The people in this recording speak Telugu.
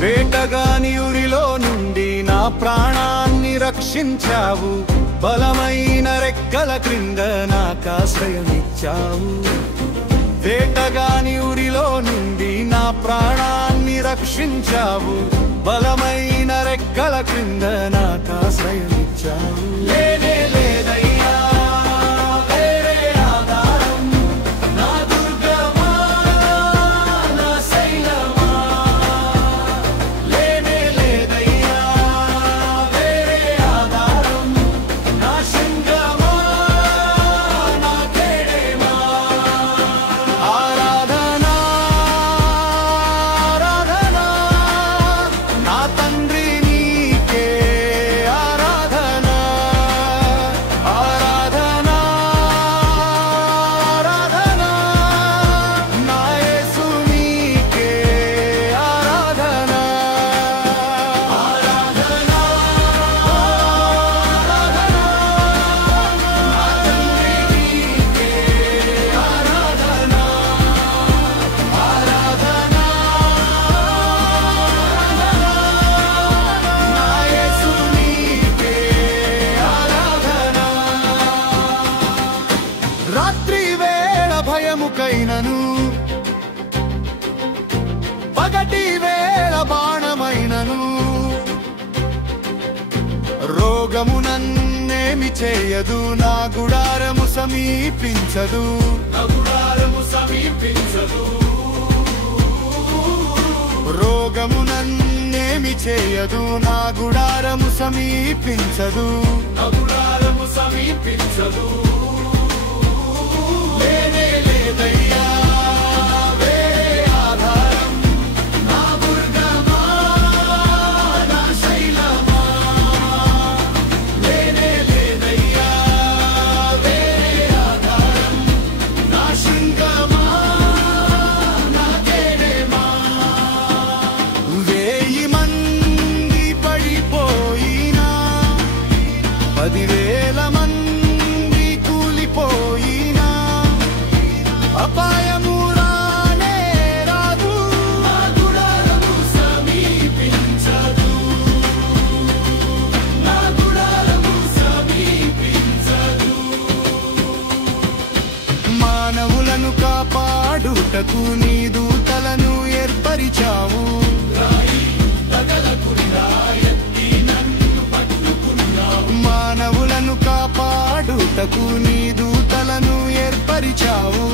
వేటగాని ఉరిలో నుండి నా ప్రాణాన్ని రక్షించావు, బలమైన రెక్కల క్రింద నాకాశ్రయమిచ్చావు. వేటగాని ఉరిలో నుండి నా ప్రాణాన్ని రక్షించావు, బలమైన రెక్కల క్రింద నాకాశ్రయమిచ్చావు. లేనే లేదయ్యా వేరే ఆధారం, నా దుర్గమా నా శైలమా. లేనే లేదయ్యా వేరే ఆధారం, నా శంఖమా నా కేడమా. ఆరాధనా ఆరాధనా నా తండ్రి నీకే ఆరాధనా. ఆరాధనా ఆరాధనా నా యేసు నీకే ఆరాధనా. ఆరాధనా ఆరాధనా నా తండ్రి నీకే ఆరాధనా. ఆరాధనా నా యేసు నీకే ఆరాధనా. రాత్రి వేళ భయముకైనను, పగటి వేళ బాణమైనను, రోగము నన్నేమి చేయదు, నా గుడారము సమీపించదు. నా గుడారము సమీపించదు. రోగము నన్నేమి చేయదు, నా గుడారము సమీపించదు. నా గుడారము సమీపించదు. లేనే లేదయ్యా వేరే ఆధారం, నా దుర్గమా నా శైలమా. లేనే లేదయ్యా వేరే ఆధారం, నా శంఖమా నా కేడమా. 1000 మంది పడిపోయినా, 10,000 మంది కూలిపోయినా, అపాయము రానే రాదు, నా గుడారము సమీపించదు. నా గుడారము సమీపించదు. మానవులను కాపాడుటకు నీ దూతలను ఏర్పరిచావు. మానవులను కాపాడుటకు నీ దూతలను ఏర్పరిచావు.